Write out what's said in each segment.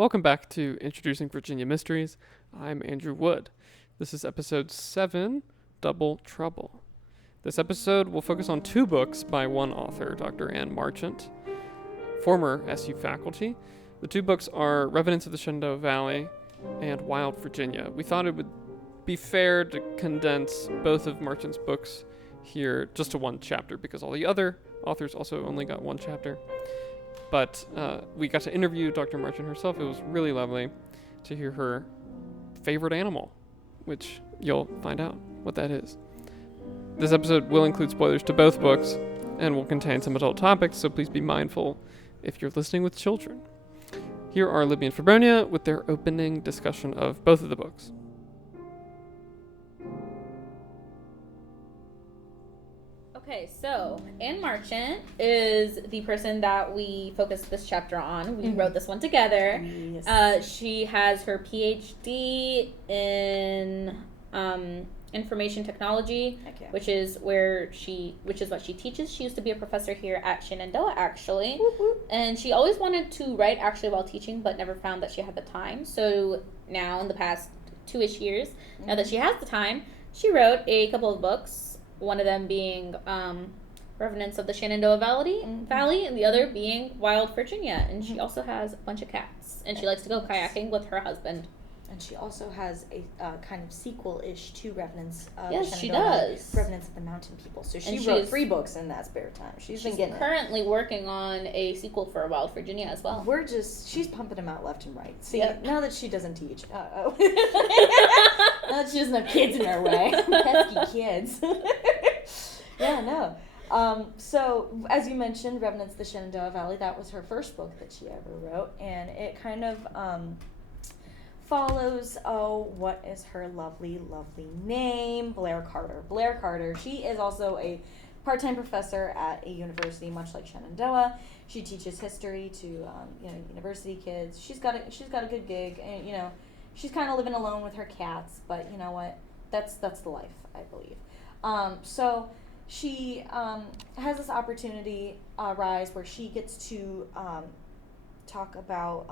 Welcome back to Introducing Virginia Mysteries. I'm Andrew Wood. This is episode 7, Double Trouble. This episode will focus on 2 books by one author, Dr. Anne Marchant, former SU faculty. The 2 books are Revenants of the Shenandoah Valley and Wild Virginia. We thought it would be fair to condense both of Marchant's books here just to one chapter because all the other authors also only got one chapter. But we got to interview Dr. Marchant herself. It was really lovely to hear her favorite animal, which you'll find out what that is. This episode will include spoilers to both books and will contain some adult topics, so please be mindful if you're listening with children. Here are Libby and Febronia with their opening discussion of both of the books. Okay, so Anne Marchant is the person that we focused this chapter on. We wrote this one together. Yes. She has her PhD in information technology, which is what she teaches. She used to be a professor here at Shenandoah, actually. Whoop, whoop. And she always wanted to write actually while teaching, but never found that she had the time. So now, in the past 2-ish years, now that she has the time, she wrote a couple of books. One of them being Revenants of the Shenandoah Valley, and the other being Wild Virginia. And she also has a bunch of cats. And she likes to go kayaking with her husband. And she also has a kind of sequel-ish to Revenants of Yes, the she Shenandoah Valley, does. Revenants of the Mountain People. So she And wrote she's 3 books in that spare time. She's been getting it. currently working on a sequel for Wild Virginia as well. She's pumping them out left and right. See, Yep. now that she doesn't teach. Now that she doesn't have kids in her way. Pesky kids. Yeah, no. So, as you mentioned, Revenants of the Shenandoah Valley, that was her first book that she ever wrote, and it kind of follows, what is her lovely, lovely name? Blair Carter. Blair Carter. She is also a part-time professor at a university, much like Shenandoah. She teaches history to, university kids. She's got a good gig, and, she's kind of living alone with her cats, but you know what? That's the life, I believe. So she has this opportunity rise where she gets to talk about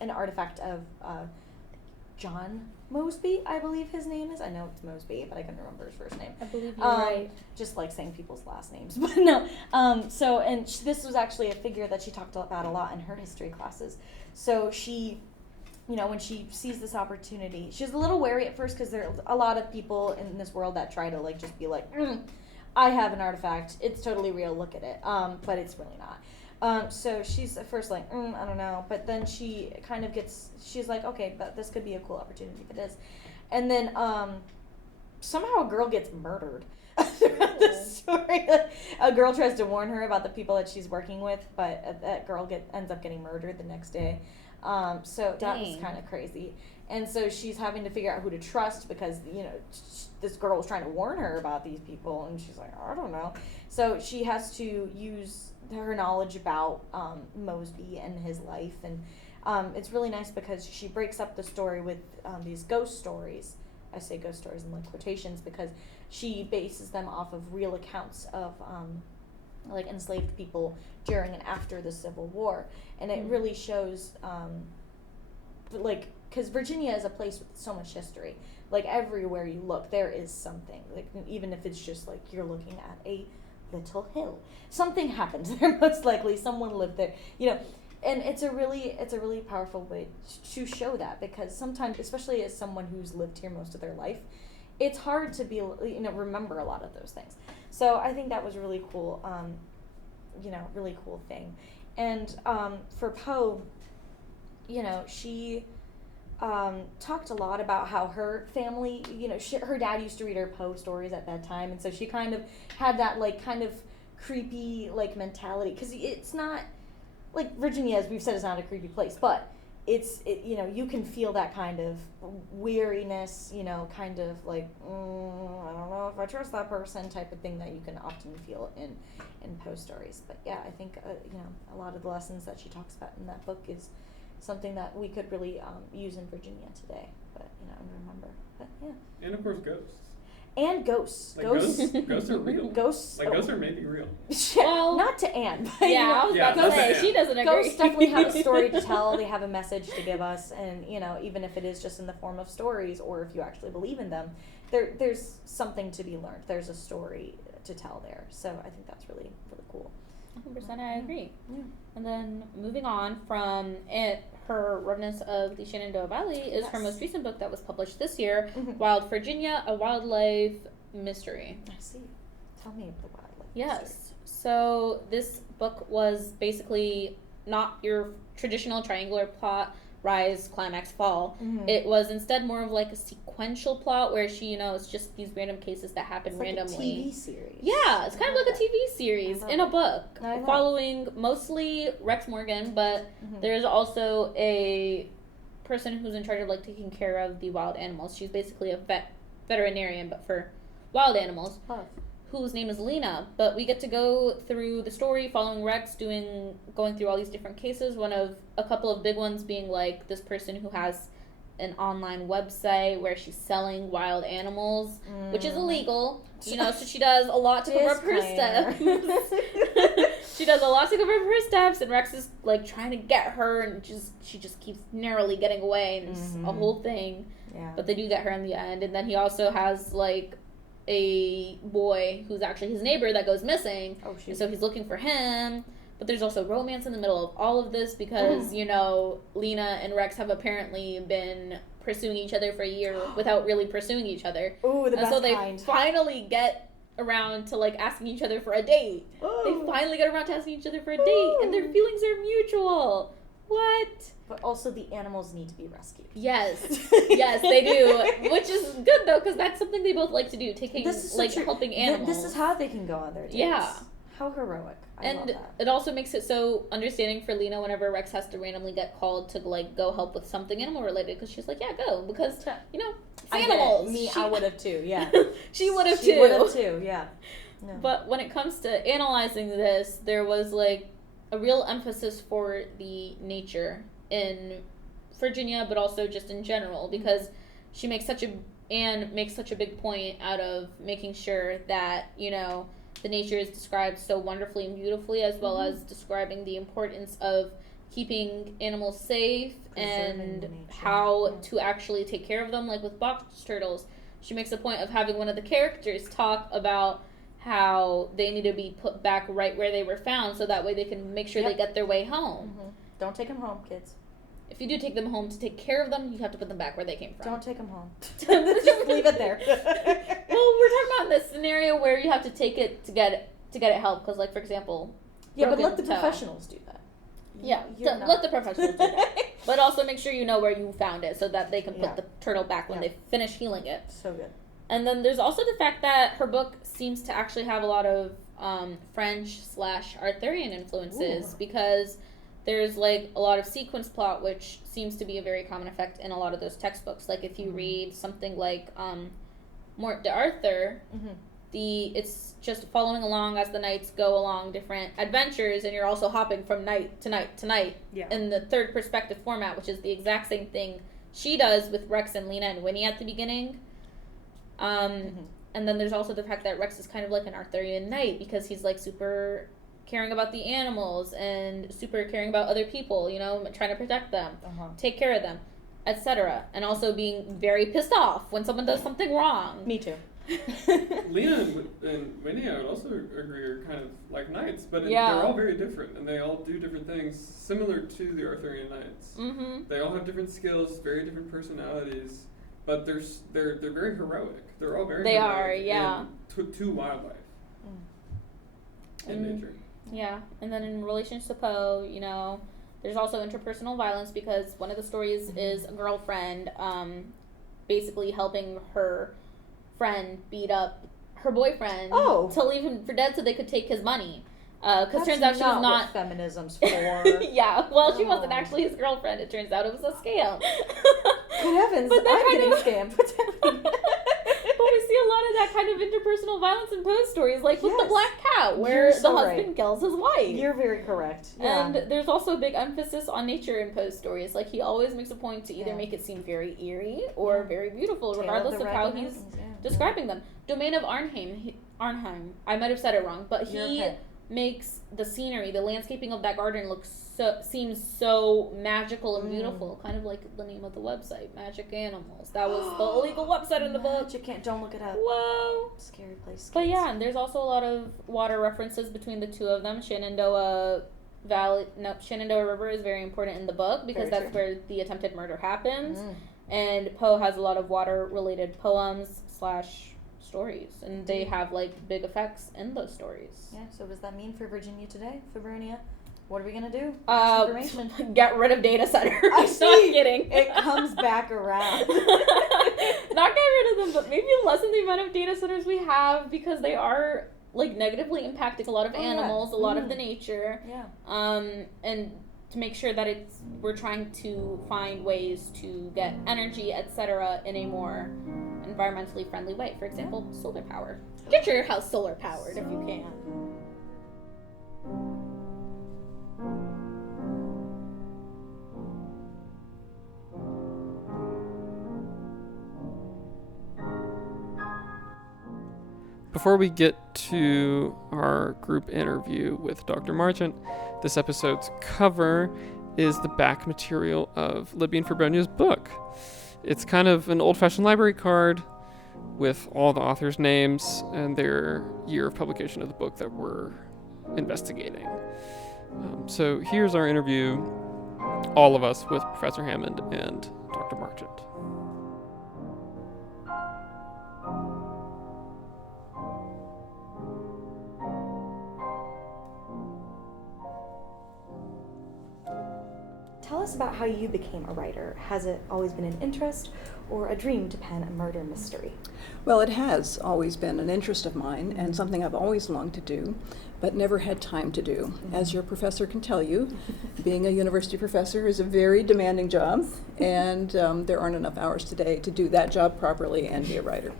an artifact of John Mosby, I believe his name is. I know it's Mosby, but I couldn't remember his first name. I believe you're right. Just like saying people's last names. But no. This was actually a figure that she talked about a lot in her history classes. So she, when she sees this opportunity, she's a little wary at first because there are a lot of people in this world that try to just be like, I have an artifact. It's totally real. Look at it. But it's really not. So she's at first like, I don't know. But then she kind of she's like, okay, but this could be a cool opportunity if it is. And then somehow a girl gets murdered throughout the story. A girl tries to warn her about the people that she's working with, but that girl ends up getting murdered the next day. So that was kind of crazy. And so she's having to figure out who to trust because, this girl was trying to warn her about these people, and she's like, I don't know. So she has to use her knowledge about Mosby and his life, and it's really nice because she breaks up the story with these ghost stories. I say ghost stories in quotations because she bases them off of real accounts of enslaved people during and after the Civil War, and it really shows because Virginia is a place with so much history. Everywhere you look, there is something. Even if it's just you're looking at a little hill, something happened there. Most likely, someone lived there. And it's a really powerful way to show that because sometimes, especially as someone who's lived here most of their life, it's hard to be remember a lot of those things. So I think that was really cool. Really cool thing. And for Poe, she talked a lot about how her family, her dad used to read her Poe stories at bedtime, and so she kind of had that kind of creepy mentality because it's not Virginia, as we've said, is not a creepy place, but you can feel that kind of weariness, kind of I don't know if I trust that person type of thing that you can often feel in Poe stories. But yeah, I think a lot of the lessons that she talks about in that book is something that we could really use in Virginia today, but and remember. But yeah. And of course ghosts. And ghosts. Like ghosts are real. Ghosts. Like ghosts are maybe real. Well, not to Anne. But, yeah, I was about to say, yeah. she doesn't agree. Ghosts definitely have a story to tell. They have a message to give us, and even if it is just in the form of stories, or if you actually believe in them, there's something to be learned. There's a story to tell there. So I think that's really, really cool. 100% I agree. Yeah. And then moving on from it, her Remnants of the Shenandoah Valley is her Yes. most recent book that was published this year, Mhm. Wild Virginia, a Wildlife Mystery. I see. Tell me of the wildlife. Yes. So this book was basically not your traditional triangular plot, rise, climax, fall. Mhm. It was instead more of like a sequential plot where she, it's just these random cases that happen It's like randomly. a TV series. Yeah, it's kind of like a TV series in a book, I love it. following mostly Rex Morgan, but Mhm. there's also a person who's in charge of like taking care of the wild animals. She's basically a veterinarian, but for wild animals, Love. whose name is Lena. But we get to go through the story following Rex going through all these different cases. One of a couple of big ones being like this person who has an online website where she's selling wild animals, which is illegal. So she does a lot to cover up her steps. She does a lot to cover up her steps, and Rex is like trying to get her, and she just keeps narrowly getting away, and it's a whole thing. Yeah. But they do get her in the end, and then he also has like a boy who's actually his neighbor that goes missing, Oh, and shoot. so he's looking for him. But there's also romance in the middle of all of this because, Lena and Rex have apparently been pursuing each other for a year without really pursuing each other. Ooh, the And best so they kind. finally get around to like asking each other for a date. They finally get around to asking each other for a date, and their feelings are mutual. What? But also the animals need to be rescued. Yes. Yes, they do. Which is good though, because that's something they both like to do, helping animals. This is how they can go on their dates. Yeah. How heroic. I love And that. it also makes it so understanding for Lena whenever Rex has to randomly get called to like go help with something animal related, because she's like, yeah, go, because it's I get it. animals. I would have too, yeah. She would have She too. would have too, yeah. No. But when it comes to analyzing this, there was like a real emphasis for the nature in Virginia, but also just in general, because Anne makes such a big point out of making sure that, the nature is described so wonderfully and beautifully, as well as describing the importance of keeping animals safe Preserving and the nature. how to actually take care of them. Like with box turtles, she makes a point of having one of the characters talk about how they need to be put back right where they were found, so that way they can make sure they get their way home. Mhm. Don't take them home, kids. If you do take them home to take care of them, you have to put them back where they came from. Don't take them home. Just leave it there. Well, we're talking about this scenario where you have to take it to get it help, because, like, for example, Yeah, but let broken the toe. professionals do that. Yeah, You're not. let the professionals do that. But also make sure you know where you found it, so that they can put Yeah. the turtle back when Yeah. they finish healing it. So good. And then there's also the fact that her book seems to actually have a lot of French/Arthurian influences, because there's like a lot of sequence plot, which seems to be a very common effect in a lot of those textbooks. Like if you read something like Mort d'Arthur, it's just following along as the knights go along different adventures, and you're also hopping from night to night to night in the third perspective format, which is the exact same thing she does with Rex and Lena and Winnie at the beginning. And then there's also the fact that Rex is kind of like an Arthurian knight, because he's like super caring about the animals and super caring about other people, trying to protect them, take care of them, etc. And also being very pissed off when someone does something wrong. Me too. Lena and Winnie, I would also agree, are kind of like knights, but they're all very different, and they all do different things similar to the Arthurian knights. They all have different skills, very different personalities, but they're very heroic. They're all very heroic to wildlife in nature. Yeah, and then in relation to Poe, there's also interpersonal violence, because one of the stories is a girlfriend basically helping her friend beat up her boyfriend to leave him for dead so they could take his money. Because turns out she was not what feminism's for. Yeah, well, she wasn't actually his girlfriend. It turns out it was a scam. Good heavens, But that I'm kind getting of scammed. But we see a lot of that kind of interpersonal violence in Poe's stories, like with the Yes. Black Cat, where You're the so husband right. kills his wife. You're very correct. Yeah. And there's also a big emphasis on nature in Poe's stories. Like, he always makes a point to either Yeah. make it seem very eerie or very beautiful, Tale regardless the of Red how Mountains, he's yeah. describing them. Domain of Arnheim, I might have said it wrong, but You're he okay. makes the scenery, the landscaping of that garden seems so magical and beautiful, kind of like the name of the website, Magic Animals. That was the illegal website in the book. You can't. Don't look it up. Whoa. Scary place. But kids. yeah, and there's also a lot of water references between the two of them. Shenandoah River is very important in the book because Very that's true. where the attempted murder happens. Mm. And Poe has a lot of water-related poems / stories, and they have like big effects in those stories. Yeah. So what does that mean for Virginia today, Febronia? What are we gonna do? Information. Get rid of data centers. I Not see. kidding. It comes back around. Not get rid of them, but maybe lessen the amount of data centers we have because they are like negatively impacting a lot of animals, a lot of the nature. Yeah. And to make sure that we're trying to find ways to get energy, etc., in a more environmentally friendly way. For example, solar power. Get your house solar powered if you can. Before we get to our group interview with Dr. Marchant, this episode's cover is the back material of Libby and Febronia's book. It's kind of an old-fashioned library card with all the authors' names and their year of publication of the book that we're investigating. So here's our interview, all of us, with Professor Hammond and Dr. Marchant. Tell us about how you became a writer. Has it always been an interest or a dream to pen a murder mystery? Well, it has always been an interest of mine and something I've always longed to do, but never had time to do. As your professor can tell you, being a university professor is a very demanding job, and there aren't enough hours today to do that job properly and be a writer.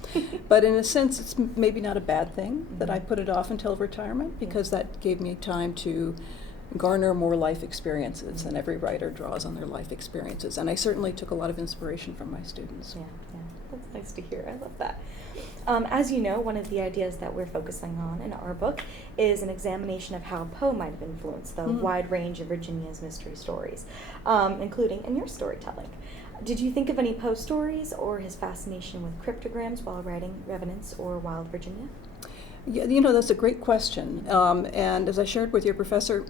But in a sense, it's maybe not a bad thing that I put it off until retirement, because that gave me time to garner more life experiences, and every writer draws on their life experiences. And I certainly took a lot of inspiration from my students. Yeah, that's nice to hear. I love that. As you know, one of the ideas that we're focusing on in our book is an examination of how Poe might have influenced the wide range of Virginia's mystery stories, including in your storytelling. Did you think of any Poe stories or his fascination with cryptograms while writing Revenants or Wild Virginia? Yeah, you know, that's a great question. And as I shared with your professor,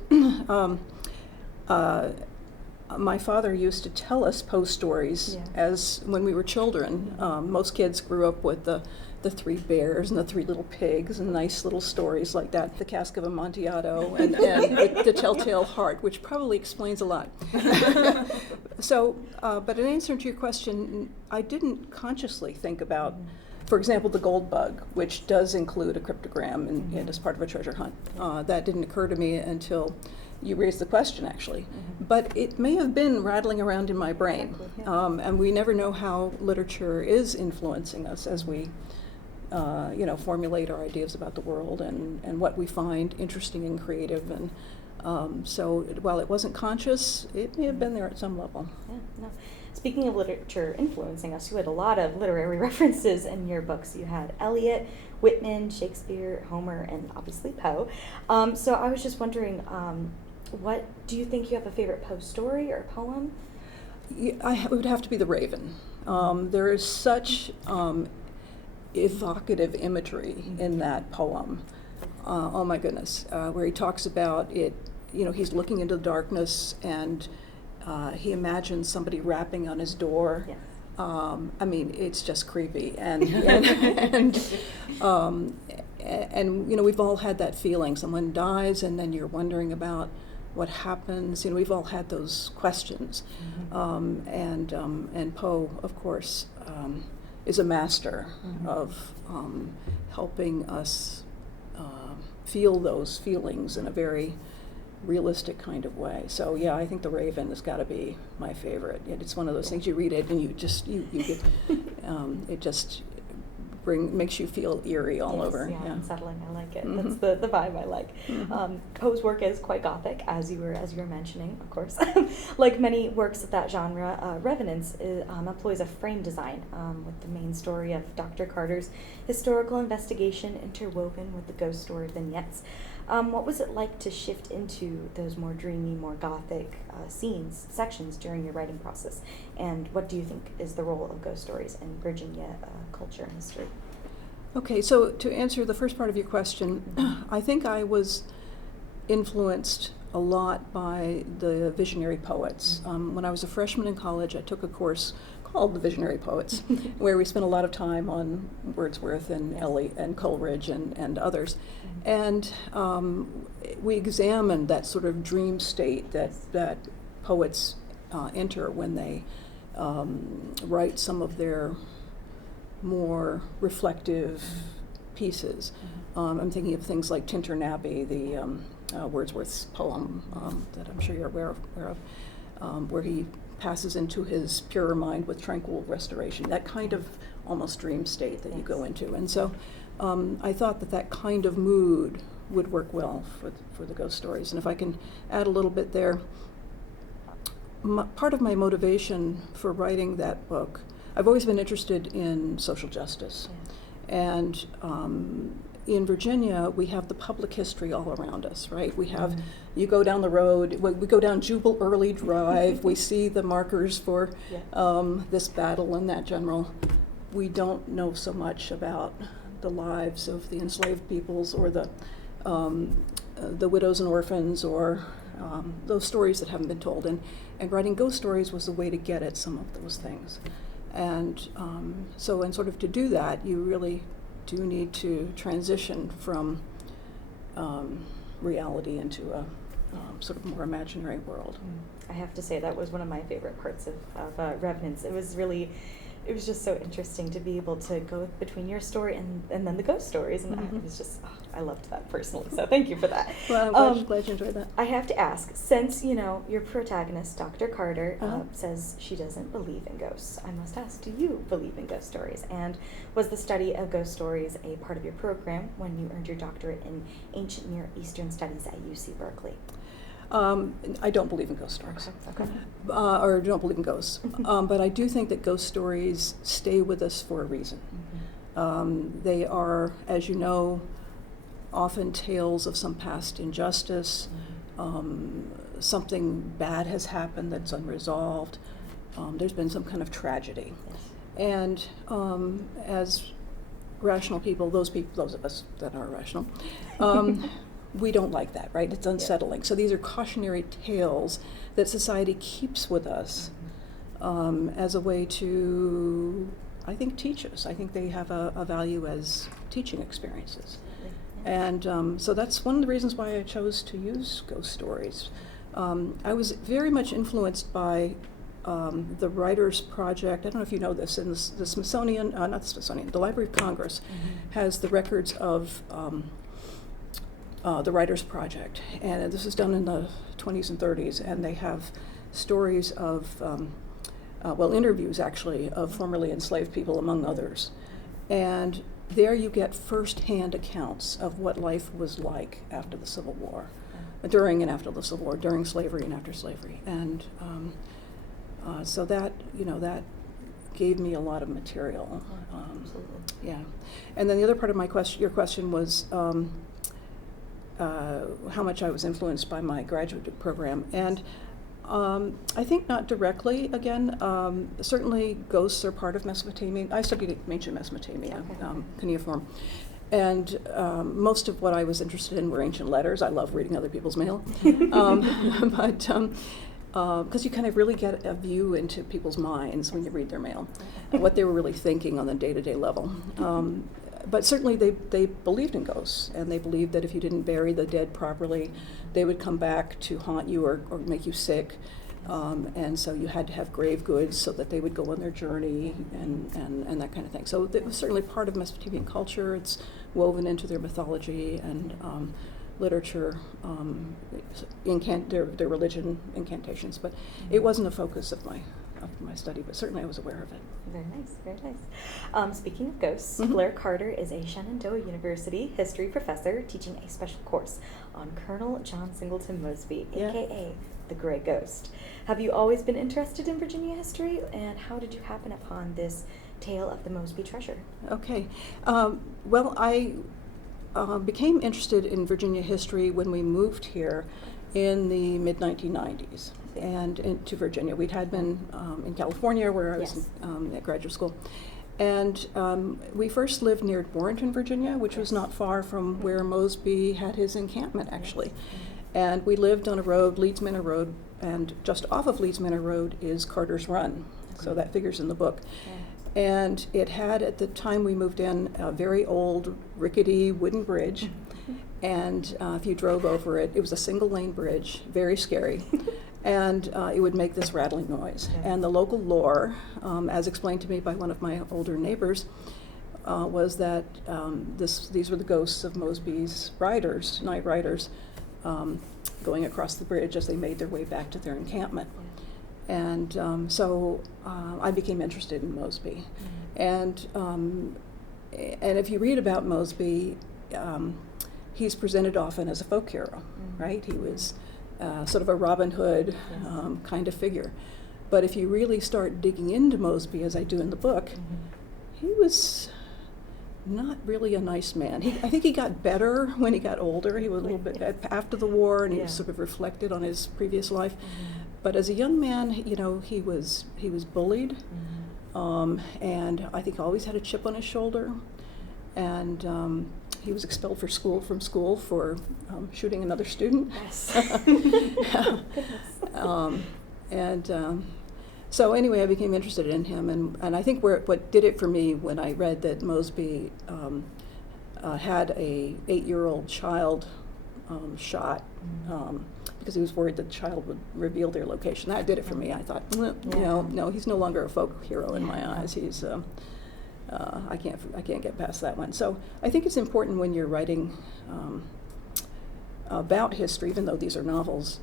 my father used to tell us Poe stories as when we were children. Most kids grew up with the three bears and the three little pigs and nice little stories like that, the cask of Amontillado and the telltale heart, which probably explains a lot. So, but in answer to your question, I didn't consciously think about, for example, the gold bug, which does include a cryptogram and as part of a treasure hunt. That didn't occur to me until you raised the question, actually. But it may have been rattling around in my brain. And we never know how literature is influencing us as we formulate our ideas about the world and what we find interesting and creative. And so while it wasn't conscious, it may have been there at some level. Yeah, no. Speaking of literature influencing us, you had a lot of literary references in your books. You had Eliot, Whitman, Shakespeare, Homer, and obviously Poe. So I was just wondering, what do you think you have a favorite Poe story or poem? Yeah, it would have to be The Raven. There is such evocative imagery in that poem. Oh my goodness, where he talks about it, he's looking into the darkness and he imagines somebody rapping on his door. Yes. I mean, it's just creepy, and we've all had that feeling. Someone dies, and then you're wondering about what happens. We've all had those questions, and Poe, of course, is a master of helping us feel those feelings in a very realistic kind of way. So yeah, I think The Raven has got to be my favorite. It's one of those things you read it and you get it just makes you feel eerie all over. Yeah, unsettling. I like it. Mm-hmm. That's the vibe I like. Mm-hmm. Poe's work is quite gothic, as you were mentioning, of course. Like many works of that genre, Revenants employs a frame design with the main story of Dr. Carter's historical investigation interwoven with the ghost story vignettes. What was it like to shift into those more dreamy, more gothic sections during your writing process? And what do you think is the role of ghost stories in Virginia culture and history? Okay, so to answer the first part of your question, I think I was influenced a lot by the visionary poets. When I was a freshman in college, I took a course called The Visionary Poets, where we spent a lot of time on Wordsworth and Ellie and Coleridge and others. And we examined that sort of dream state that poets enter when they write some of their more reflective pieces. I'm thinking of things like Tinternabby, the Wordsworth's poem that I'm sure you're aware of, where he passes into his purer mind with tranquil restoration, that kind of almost dream state that you go into. And so I thought that kind of mood would work well for the ghost stories. And if I can add a little bit there, part of my motivation for writing that book, I've always been interested in social justice. And in Virginia, we have the public history all around us, right? We have, you go down the road, we go down Jubal Early Drive, we see the markers for this battle and that general. We don't know so much about the lives of the enslaved peoples or the widows and orphans or those stories that haven't been told. And writing ghost stories was a way to get at some of those things. And so in sort of to do that, you really do need to transition from reality into a sort of more imaginary world. I have to say that was one of my favorite parts of Revenants. It was just so interesting to be able to go between your story and then the ghost stories, and it was just, I loved that personally, so thank you for that. Well, I'm glad you enjoyed that. I have to ask, since, your protagonist, Dr. Carter, says she doesn't believe in ghosts, I must ask, do you believe in ghost stories? And was the study of ghost stories a part of your program when you earned your doctorate in Ancient Near Eastern Studies at UC Berkeley? I don't believe in ghost stories. Okay. Or don't believe in ghosts. But I do think that ghost stories stay with us for a reason. They are, as you know, often tales of some past injustice. Something bad has happened that's unresolved. There's been some kind of tragedy. And as rational people, those of us that are rational, we don't like that, right? It's unsettling. So these are cautionary tales that society keeps with us as a way to, I think, teach us. I think they have a value as teaching experiences. And so that's one of the reasons why I chose to use ghost stories. I was very much influenced by the Writers' Project. I don't know if you know this, in the Smithsonian, not the Smithsonian, the Library of Congress has the records of the Writers' Project, and this was done in the 20s and 30s, and they have stories of, interviews actually, of formerly enslaved people, among others. And there you get first-hand accounts of what life was like after the Civil War, during and after the Civil War, during slavery and after slavery. And so that, that gave me a lot of material. Yeah. And then the other part of your question was, how much I was influenced by my graduate program. And I think not directly, again. Certainly ghosts are part of Mesopotamia. I studied ancient Mesopotamia, cuneiform. And most of what I was interested in were ancient letters. I love reading other people's mail. Because you kind of really get a view into people's minds when you read their mail, what they were really thinking on the day-to-day level. But certainly they believed in ghosts, and they believed that if you didn't bury the dead properly, they would come back to haunt you or make you sick. And so you had to have grave goods so that they would go on their journey and that kind of thing. So it was certainly part of Mesopotamian culture. It's woven into their mythology and literature, their religion, incantations, but it wasn't a focus of my after my study, but certainly I was aware of it. Very nice, very nice. Speaking of ghosts, Blair Carter is a Shenandoah University history professor teaching a special course on Colonel John Singleton Mosby, aka the Gray Ghost. Have you always been interested in Virginia history, and how did you happen upon this tale of the Mosby treasure? Okay. Well, I became interested in Virginia history when we moved here in the mid-1990s and into Virginia. We had been in California where I was at graduate school. And we first lived near Warrenton, Virginia, which was not far from where Mosby had his encampment, actually. And we lived on a road, Leeds Manor Road, and just off of Leeds Manor Road is Carter's Run. So that figures in the book. And it had, at the time we moved in, a very old, rickety wooden bridge. And if you drove over it, it was a single-lane bridge, very scary. And it would make this rattling noise. And the local lore, as explained to me by one of my older neighbors, was that these were the ghosts of Mosby's riders, night riders, going across the bridge as they made their way back to their encampment. And so I became interested in Mosby. And if you read about Mosby, he's presented often as a folk hero, right? He was sort of a Robin Hood kind of figure. But if you really start digging into Mosby, as I do in the book, he was not really a nice man. I think he got better when he got older. He was a little bit after the war, and he was sort of reflected on his previous life. But as a young man, you know, he was bullied, and I think always had a chip on his shoulder. And he was expelled from school for shooting another student. So anyway, I became interested in him, and I think what did it for me when I read that Mosby had a 8-year-old child shot because he was worried that the child would reveal their location. That did it for me. I thought, no, he's no longer a folk hero in my eyes. He's I can't get past that one. So I think it's important when you're writing about history, even though these are novels,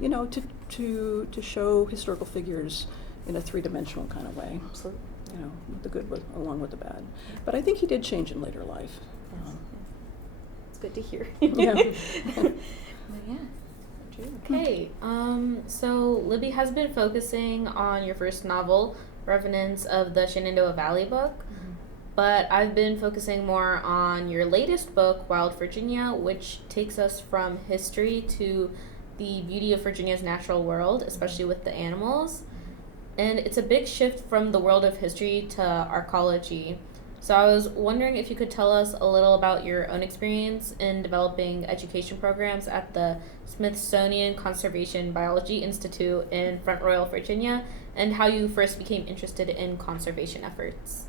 you know, to show historical figures in a three-dimensional kind of way. Absolutely. You know, the good along with the bad. But I think he did change in later life. It's good to hear. Okay, so Libby has been focusing on your first novel, Revenants of the Shenandoah Valley book, but I've been focusing more on your latest book, Wild Virginia, which takes us from history to the beauty of Virginia's natural world, especially with the animals. And it's a big shift from the world of history to archaeology. So I was wondering if you could tell us a little about your own experience in developing education programs at the Smithsonian Conservation Biology Institute in Front Royal, Virginia, and how you first became interested in conservation efforts.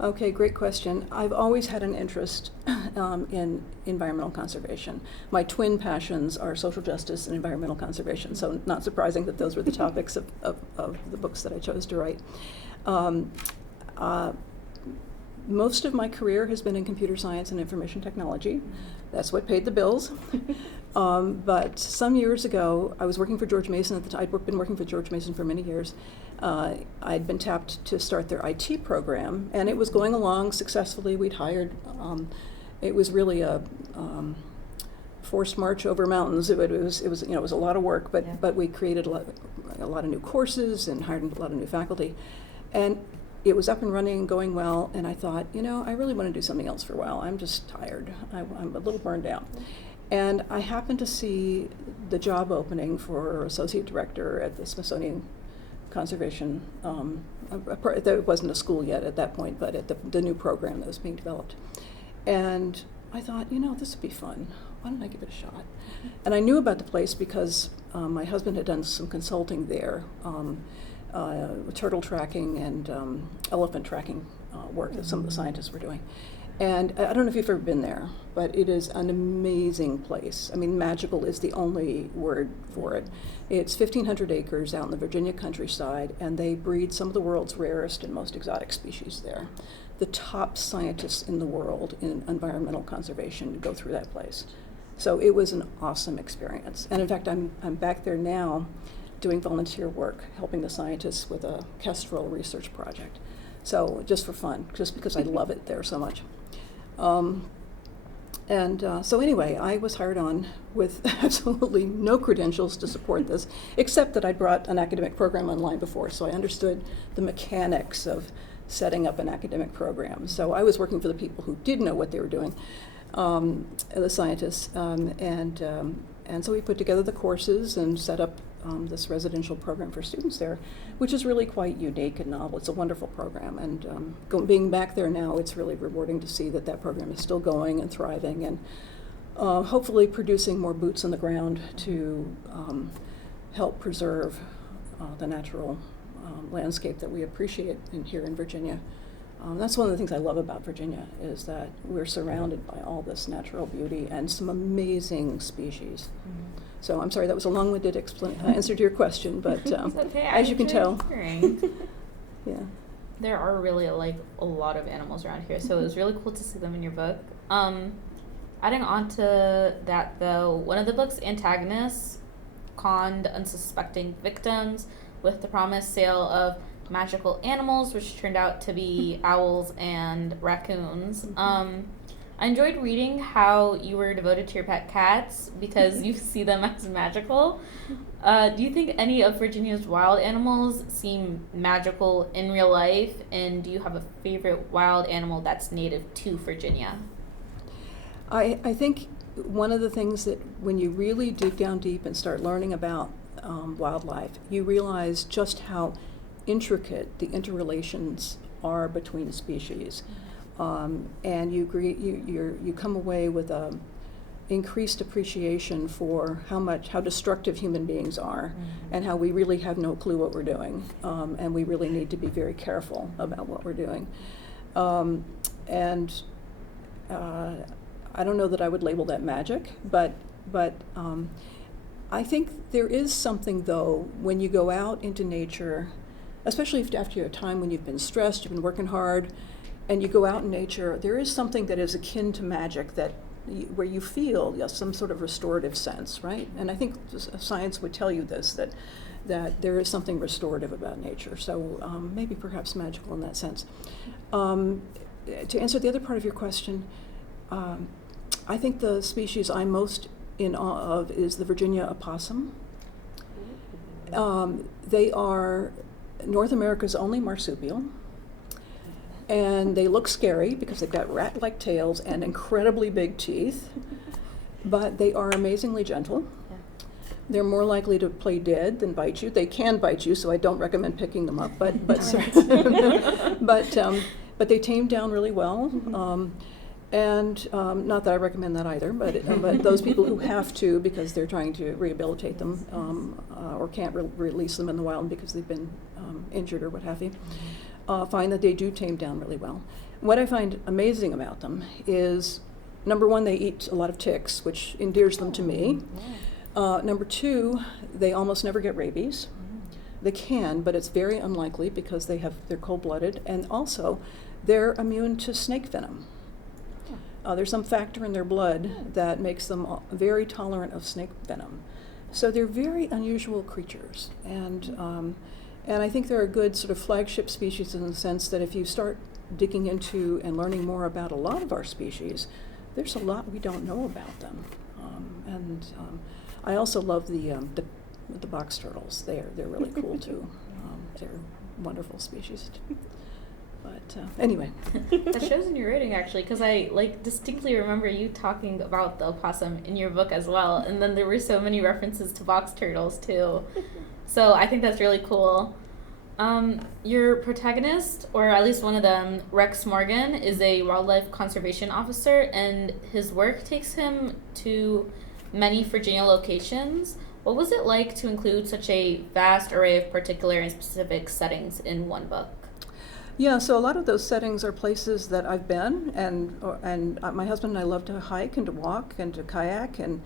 Okay, great question. I've always had an interest in environmental conservation. My twin passions are social justice and environmental conservation, so not surprising that those were the topics of the books that I chose to write. Most of my career has been in computer science and information technology. That's what paid the bills. But some years ago, I was working for George Mason at the time. I'd been working for George Mason for many years. I'd been tapped to start their IT program, and it was going along successfully. We'd hired, it was really a forced march over mountains. It was you know, it was a lot of work, but we created a lot of new courses and hired a lot of new faculty. And it was up and running, going well, and I thought, you know, I really want to do something else for a while. I'm just tired. I'm a little burned out. And I happened to see the job opening for associate director at the Smithsonian Conservation. There wasn't a school yet at that point, but at the new program that was being developed. And I thought, you know, this would be fun. Why don't I give it a shot? And I knew about the place because my husband had done some consulting there. Turtle tracking and elephant tracking work that some of the scientists were doing. And I don't know if you've ever been there, but it is an amazing place. I mean, magical is the only word for it. It's 1,500 acres out in the Virginia countryside, and they breed some of the world's rarest and most exotic species there. The top scientists in the world in environmental conservation go through that place. So it was an awesome experience. And in fact, I'm back there now doing volunteer work, helping the scientists with a kestrel research project. So just for fun, just because I love it there so much. So anyway, I was hired on with absolutely no credentials to support this, except that I'd brought an academic program online before, so I understood the mechanics of setting up an academic program. So I was working for the people who did know what they were doing, the scientists, and so we put together the courses and set up this residential program for students there, which is really quite unique and novel. It's a wonderful program, and being back there now, it's really rewarding to see that that program is still going and thriving, and hopefully producing more boots on the ground to help preserve the natural landscape that we appreciate here in Virginia. That's one of the things I love about Virginia, is that we're surrounded by all this natural beauty and some amazing species. Mm-hmm. So I'm sorry, that was a long-winded answer to your question, but okay. as you can tell. Yeah. There are really a lot of animals around here, so it was really cool to see them in your book. Adding on to that, though, one of the book's antagonists conned unsuspecting victims with the promised sale of magical animals, which turned out to be owls and raccoons. I enjoyed reading how you were devoted to your pet cats because you see them as magical. Do you think any of Virginia's wild animals seem magical in real life? And do you have a favorite wild animal that's native to Virginia? I think one of the things that when you really dig down deep and start learning about wildlife, you realize just how intricate the interrelations are between species. And you come away with a increased appreciation for how destructive human beings are, and how we really have no clue what we're doing, and we really need to be very careful about what we're doing. I don't know that I would label that magic, but I think there is something, though, when you go out into nature, especially after a time when you've been stressed, you've been working hard, and you go out in nature, there is something that is akin to magic where you feel some sort of restorative sense, right? And I think science would tell you this, that there is something restorative about nature. So maybe perhaps magical in that sense. To answer the other part of your question, I think the species I'm most in awe of is the Virginia opossum. They are North America's only marsupial. And they look scary because they've got rat-like tails and incredibly big teeth, but they are amazingly gentle. Yeah. They're more likely to play dead than bite you. They can bite you, so I don't recommend picking them up, but they tame down really well. Not that I recommend that either, but those people who have to because they're trying to rehabilitate them or can't release them in the wild because they've been injured or what have you. Find that they do tame down really well. What I find amazing about them is, number one, they eat a lot of ticks, which endears them to me. Number two, they almost never get rabies. They can, but it's very unlikely because they're cold-blooded, and also they're immune to snake venom. There's some factor in their blood that makes them very tolerant of snake venom. So they're very unusual creatures, and I think they're a good sort of flagship species in the sense that if you start digging into and learning more about a lot of our species, there's a lot we don't know about them. I also love the box turtles. They're really cool too. They're wonderful species. But anyway. That shows in your writing, actually, because I distinctly remember you talking about the opossum in your book as well, and then there were so many references to box turtles too. So I think that's really cool. Your protagonist, or at least one of them, Rex Morgan, is a wildlife conservation officer, and his work takes him to many Virginia locations. What was it like to include such a vast array of particular and specific settings in one book? Yeah, so a lot of those settings are places that I've been, and my husband and I love to hike and to walk and to kayak, and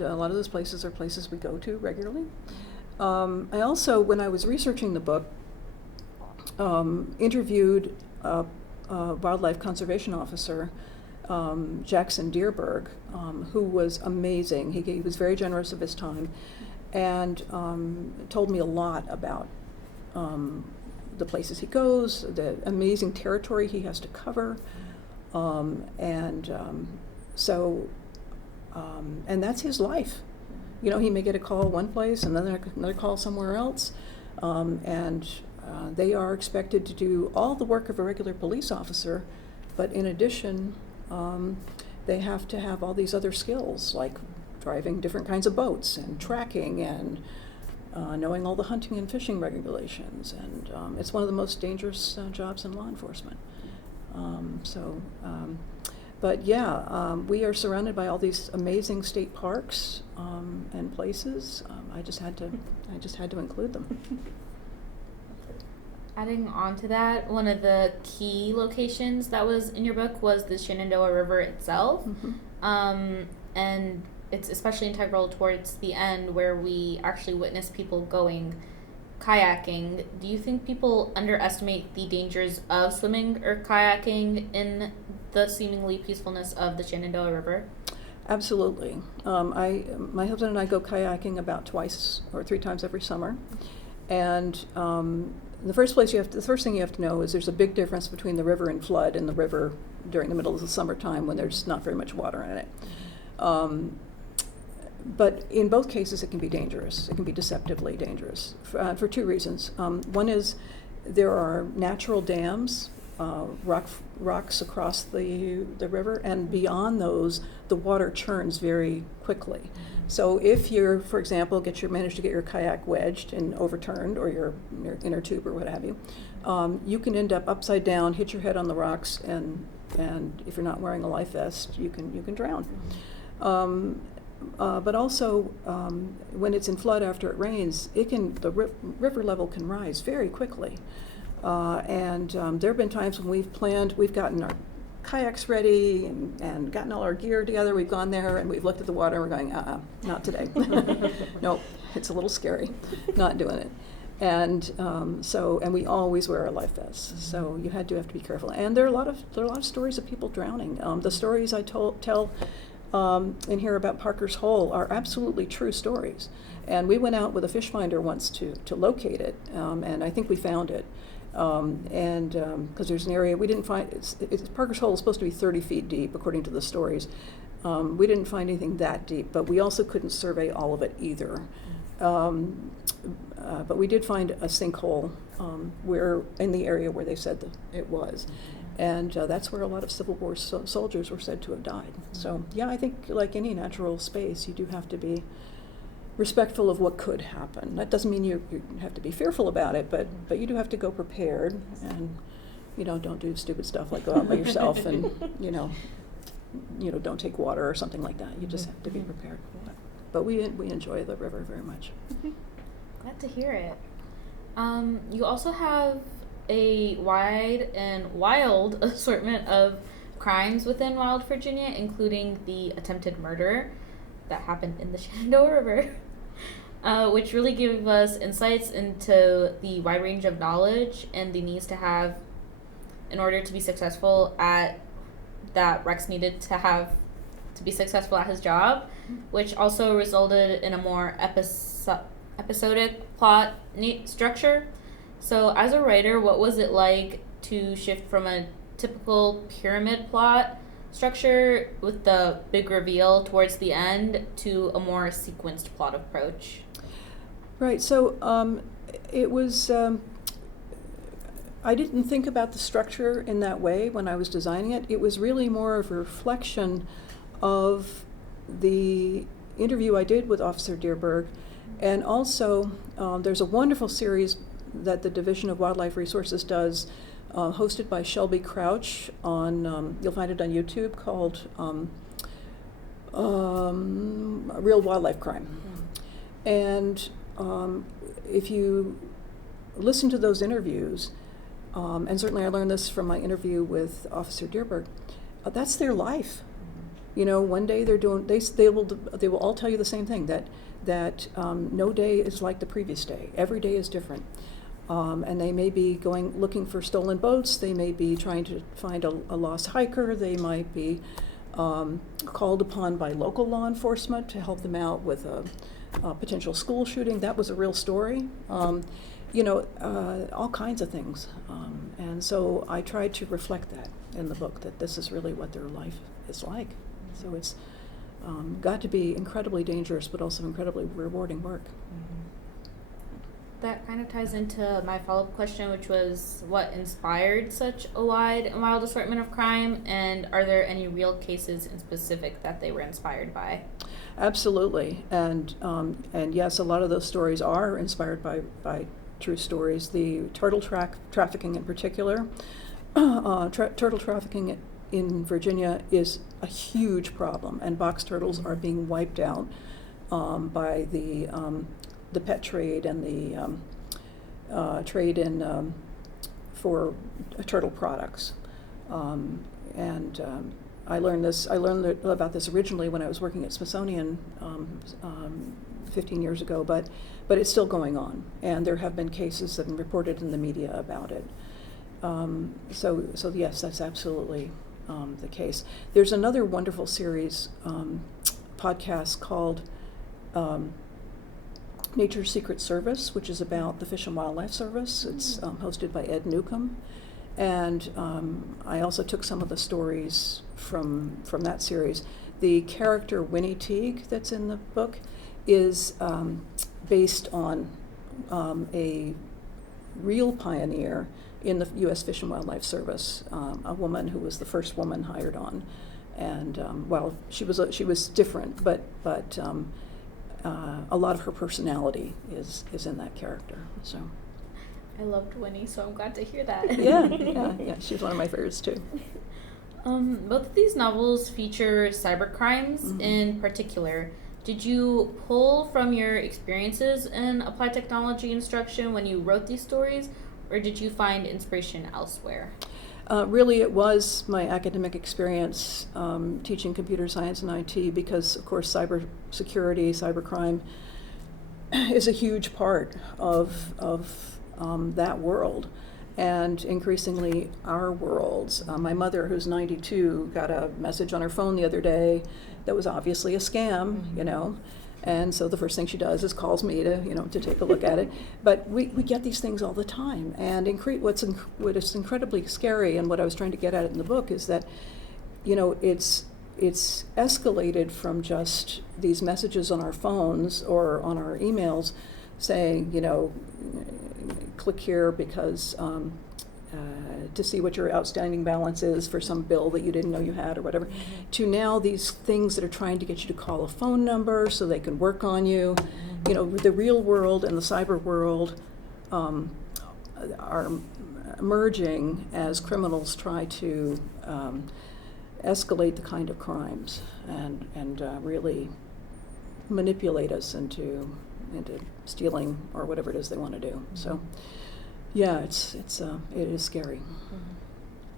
a lot of those places are places we go to regularly. I also, when I was researching the book, interviewed a wildlife conservation officer, Jackson Dearberg, who was amazing. He was very generous of his time. and told me a lot about the places he goes, the amazing territory he has to cover, and that's his life. You know, he may get a call one place and then another call somewhere else, and they are expected to do all the work of a regular police officer, but in addition, they have to have all these other skills like driving different kinds of boats and tracking and knowing all the hunting and fishing regulations, and it's one of the most dangerous jobs in law enforcement. But yeah, we are surrounded by all these amazing state parks and places. I just had to include them. Adding on to that, one of the key locations that was in your book was the Shenandoah River itself. Mm-hmm. And it's especially integral towards the end where we actually witness people going kayaking. Do you think people underestimate the dangers of swimming or kayaking in the seemingly peacefulness of the Shenandoah River? Absolutely. My husband and I go kayaking about 2 or 3 times every summer, and the first thing you have to know is there's a big difference between the river in flood and the river during the middle of the summertime when there's not very much water in it. But in both cases, it can be dangerous. It can be deceptively dangerous for 2 reasons. One is there are natural dams, rocks across the river, and beyond those, the water churns very quickly. So if you're, for example, manage to get your kayak wedged and overturned, or your inner tube or what have you, you can end up upside down, hit your head on the rocks, and if you're not wearing a life vest, you can drown. But also, when it's in flood after it rains, the river level can rise very quickly. And there have been times when we've gotten our kayaks ready and gotten all our gear together, we've gone there and we've looked at the water and we're going, not today. Nope, it's a little scary, not doing it. And and we always wear our life vests, so you have to be careful. And there are a lot of stories of people drowning. The stories I tell in here about Parker's Hole are absolutely true stories. And we went out with a fish finder once to locate it, and I think we found it. Because there's an area we didn't find, Parker's Hole is supposed to be 30 feet deep, according to the stories. We didn't find anything that deep, but we also couldn't survey all of it either. But we did find a sinkhole in the area where they said that it was. And that's where a lot of Civil War soldiers were said to have died. So yeah, I think like any natural space, you do have to be respectful of what could happen. That doesn't mean you have to be fearful about it, but you do have to go prepared, and don't do stupid stuff like go out by yourself and don't take water or something like that. You just have to be prepared. But we enjoy the river very much. Glad to hear it. You also have a wide and wild assortment of crimes within Wild Virginia, including the attempted murder that happened in the Shenandoah River, which really give us insights into the wide range of knowledge and the needs to have in order to be successful that Rex needed to have to be successful at his job, which also resulted in a more episodic plot structure. So as a writer, what was it like to shift from a typical pyramid plot structure with the big reveal towards the end to a more sequenced plot approach? Right, so it was, I didn't think about the structure in that way when I was designing it. It was really more of a reflection of the interview I did with Officer Dierberg, and also there's a wonderful series that the Division of Wildlife Resources does, hosted by Shelby Crouch on, you'll find it on YouTube, called Real Wildlife Crime. And if you listen to those interviews, and certainly I learned this from my interview with Officer Dierberg, that's their life. One day they will all tell you the same thing, that no day is like the previous day. Every day is different. And they may be looking for stolen boats. They may be trying to find a lost hiker. They might be called upon by local law enforcement to help them out with potential school shooting. That was a real story. All kinds of things. And so I tried to reflect that in the book, that this is really what their life is like. So it's got to be incredibly dangerous, but also incredibly rewarding work. That kind of ties into my follow-up question, which was what inspired such a wide and wild assortment of crime, and are there any real cases in specific that they were inspired by? Absolutely, and yes, a lot of those stories are inspired by true stories. The turtle trafficking in particular, turtle trafficking in Virginia is a huge problem, and box turtles are being wiped out by the pet trade and the trade in for turtle products. I learned about this originally when I was working at Smithsonian 15 years ago, but it's still going on, and there have been cases that have been reported in the media about it. So yes, that's absolutely the case. There's another wonderful series podcast called Nature's Secret Service, which is about the Fish and Wildlife Service. It's hosted by Ed Newcomb. And I also took some of the stories from that series. The character Winnie Teague that's in the book is based on a real pioneer in the U.S. Fish and Wildlife Service, a woman who was the first woman hired on. And she was different, but a lot of her personality is in that character. So. I loved Winnie, so I'm glad to hear that. Yeah, she's one of my favorites too. Both of these novels feature cyber crimes in particular. Did you pull from your experiences in applied technology instruction when you wrote these stories, or did you find inspiration elsewhere? Really, it was my academic experience teaching computer science and IT, because, of course, cybersecurity, cybercrime is a huge part of that world, and increasingly our worlds. My mother, who's 92, got a message on her phone the other day that was obviously a scam, and so the first thing she does is calls me to take a look at it. But we get these things all the time, and what is incredibly scary, and what I was trying to get at in the book, is that it's escalated from just these messages on our phones or on our emails saying, click here because to see what your outstanding balance is for some bill that you didn't know you had or whatever, to now these things that are trying to get you to call a phone number so they can work on you. The real world and the cyber world are merging as criminals try to escalate the kind of crimes and really manipulate us into stealing or whatever it is they want to do. So, yeah, it is scary.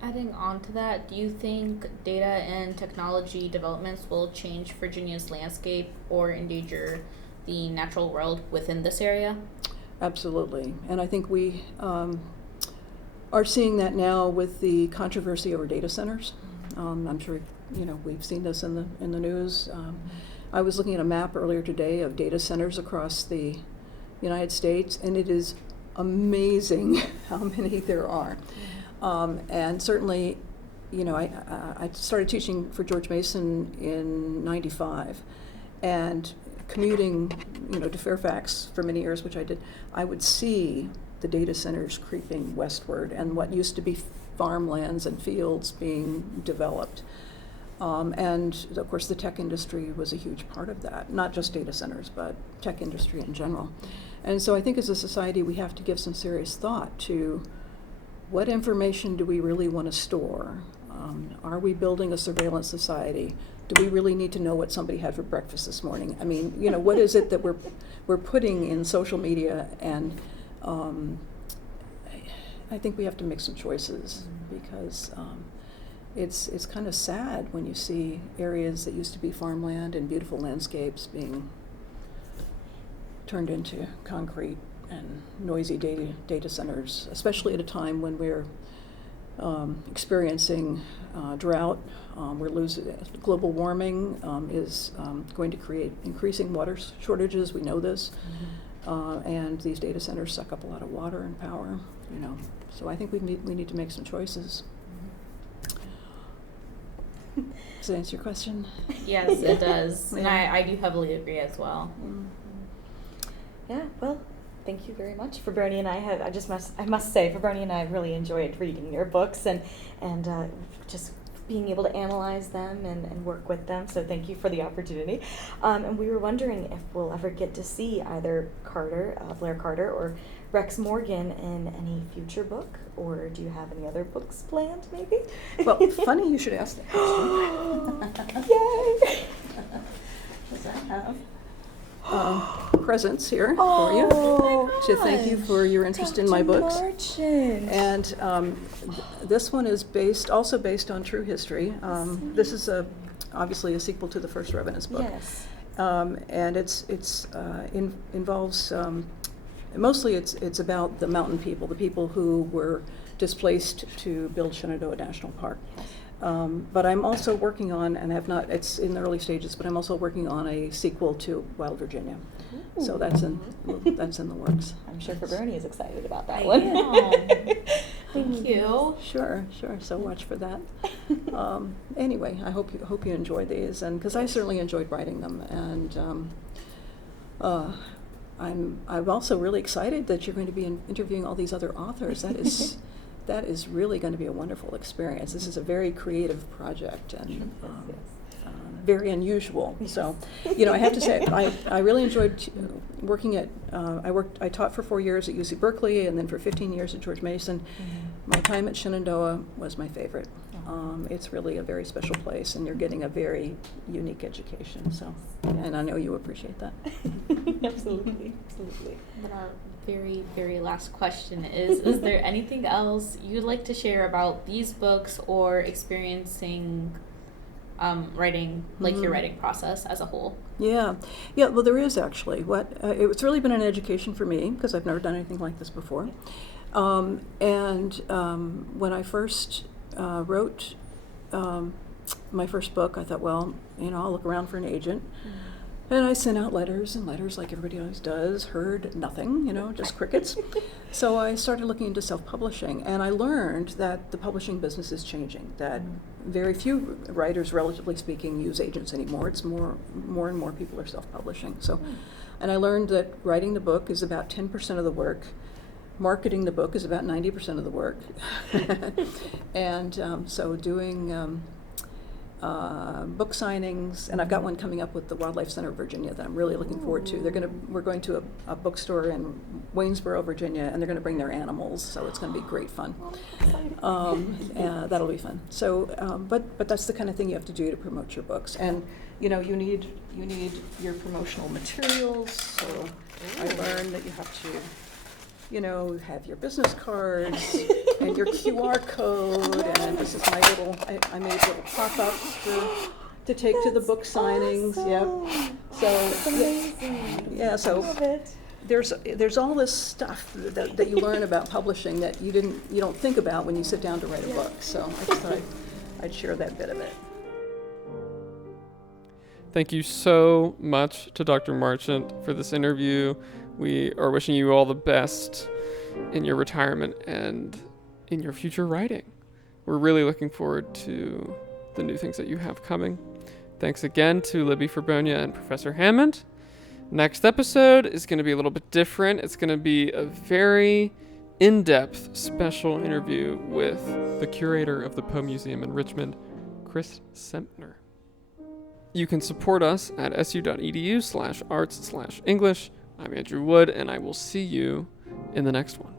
Adding on to that, do you think data and technology developments will change Virginia's landscape or endanger the natural world within this area? Absolutely, and I think we are seeing that now with the controversy over data centers. I'm sure we've seen this in the news. I was looking at a map earlier today of data centers across the United States, and it is amazing how many there are. And certainly, I started teaching for George Mason in '95, and commuting, to Fairfax for many years, which I did, I would see the data centers creeping westward and what used to be farmlands and fields being developed. And of course the tech industry was a huge part of that, not just data centers, but tech industry in general. And so I think as a society we have to give some serious thought to what information do we really want to store? Are we building a surveillance society? Do we really need to know what somebody had for breakfast this morning? I mean, what is it that we're putting in social media? And I think we have to make some choices, because it's kind of sad when you see areas that used to be farmland and beautiful landscapes being turned into concrete and noisy data centers, especially at a time when we're experiencing drought. We're losing global warming is going to create increasing water shortages. We know this, and these data centers suck up a lot of water and power. So I think we need to make some choices. Does that answer your question? Yes, it does. Yeah. And I do heavily agree as well. Yeah, well, thank you very much. Febronia and I must say, Febronia and I really enjoyed reading your books and just being able to analyze them and work with them. So thank you for the opportunity. And we were wondering if we'll ever get to see either Blair Carter or Rex Morgan in any future book, or do you have any other books planned, maybe? Well, funny you should ask that question. Yay! Because I have presents here for you to thank you for your interest in my books. Marchant. And this one is also based on true history. This is obviously a sequel to the First Revenant's book. Yes. And it involves mostly it's about the mountain people, the people who were displaced to build Shenandoah National Park. But I'm also working on, and have not, it's in the early stages, but I'm also working on a sequel to Wild Virginia. Ooh. So that's in the works. I'm sure Febronia is excited about that I one. am. Thank you. Sure. So watch for that. Anyway, I hope you enjoy these, and because I certainly enjoyed writing them, and I'm also really excited that you're going to be interviewing all these other authors. That is really going to be a wonderful experience. This is a very creative project and very unusual. Yes. So, I have to say, I really enjoyed working at. I taught for 4 years at UC Berkeley, and then for 15 years at George Mason. Mm-hmm. My time at Shenandoah was my favorite. It's really a very special place, and you're getting a very unique education. So, and I know you appreciate that. Absolutely. And our very, very last question is there anything else you'd like to share about these books or experiencing writing, like your writing process as a whole? Yeah. Well, there is actually. It's really been an education for me because I've never done anything like this before. And when I first wrote my first book, I thought, well, I'll look around for an agent. And I sent out letters like everybody always does, heard nothing, just crickets. So I started looking into self-publishing, and I learned that the publishing business is changing, that very few writers, relatively speaking, use agents anymore. It's more and more people are self-publishing. So, and I learned that writing the book is about 10% of the work. Marketing the book is about 90% of the work. And so doing book signings, and I've got one coming up with the Wildlife Center of Virginia that I'm really looking forward to. We're going to a bookstore in Waynesboro, Virginia, and they're going to bring their animals, so it's going to be great fun. That'll be fun. So, but that's the kind of thing you have to do to promote your books, and you need your promotional materials. So I learned that you have to. Have your business cards and your QR code, and this is my little, I made little pop-ups to take to the book signings. Awesome. Yep. So, That's amazing. Yeah, so Love it. there's all this stuff that you learn about publishing that you don't think about when you sit down to write a book. So I just thought I'd share that bit of it. Thank you so much to Dr. Marchant for this interview. We are wishing you all the best in your retirement and in your future writing. We're really looking forward to the new things that you have coming. Thanks again to Libby Febronia and Professor Hammond. Next episode is going to be a little bit different. It's going to be a very in-depth special interview with the curator of the Poe Museum in Richmond, Chris Sempner. You can support us at su.edu/arts/English. I'm Andrew Wood, and I will see you in the next one.